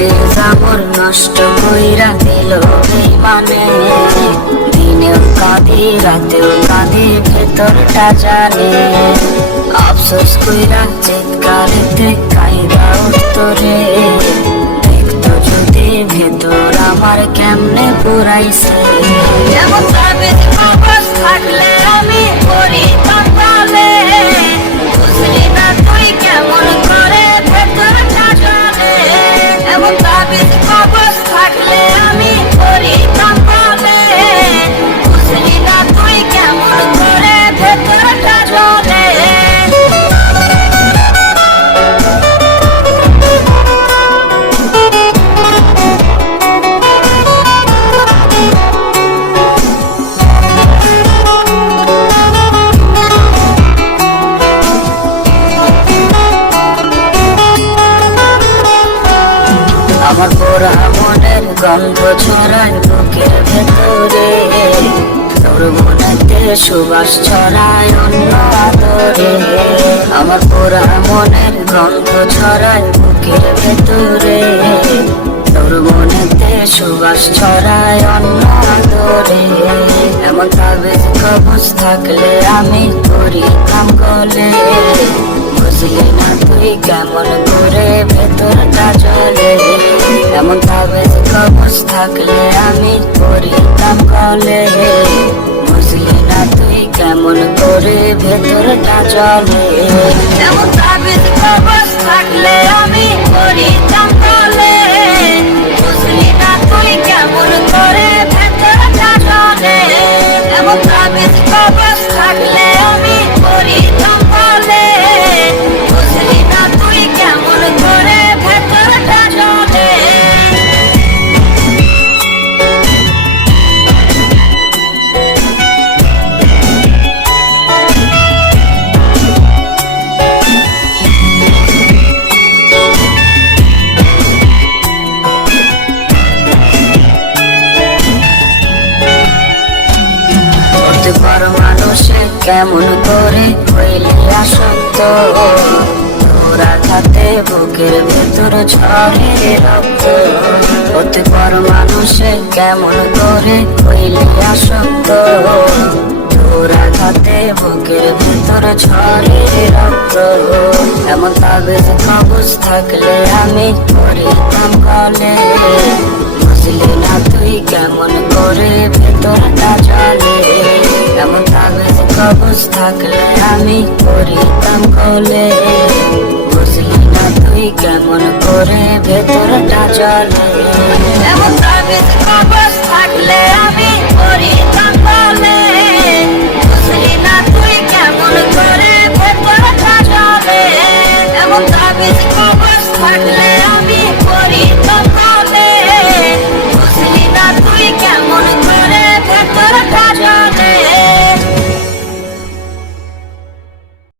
কলিজা মোর নষ্ট কইরা দিল বেইমানে। দিনেও কাঁদি রাতেও কাঁদি ভেতরটা জানে। আফসোস কইরা চিৎকারিতে কাইদা উত্তরে। দেখতো যদি ভেতর আমার কেমনে পুরাইছে। এমন তাবিজ কবজ থাকলে আমি করিতাম ভালে। বুঝলি না তুই কেমন করে ভেতরটা জানে। এমন তাবিজ কবজ থাকলে আমি করিতাম ভালে। বুঝলি না তুই কেমন করে ভেতরটা জানে। আমার পোড়া মনের গন্ধ ছড়ায় বুকের ভেতরে। তোর মনেতে সুবাস ছড়ায় অন্য আদরে। আমার পোড়া মনের গন্ধ ছড়ায় বুকের ভেতরে। তোর মনেতে সুবাস ছড়ায় অন্য আদরে। এমন তাবিজ কবজ থাকলে আমি করিতাম গলে। বুঝলি না তুই কেমন করে ভেতরটা জ্বলে। এমন তাবিজ কবজ থাকলে আমি করিতাম গলে। বুঝলি না তুই কেমন করে ভেতরটা জ্বলে। এমন তাবিজ কবজ থাকলে আমি করিতাম গলে। বুঝলি না তুই কেমন করে ভেতরটা জ্বলে। এমন তাবিজ কবজ থাকলে আমি করিতাম গলে। বুঝলি না তুই কেমন করে ভেতরটা জ্বলে। প্রতিবার মানুষে কেমন করে হইলে আসক্ত। তোর আঘাতে বুকের ভেতর ঝরে রক্ত। প্রতিবার মানুষে কেমন করে হইলে আসক্ত। তোর আঘাতে বুকের ভেতর ঝরে রক্ত। এমন তাবিজ কবজ থাকলে আমি করিতাম গলে। বুঝলি না তুই কেমন করে ভেতরটা জ্বলে। এমন তাবিজ কবজ থাকলে আমি করিতাম গলে। বুঝলি না তুই কেমন করে ভেতরটা জ্বলে।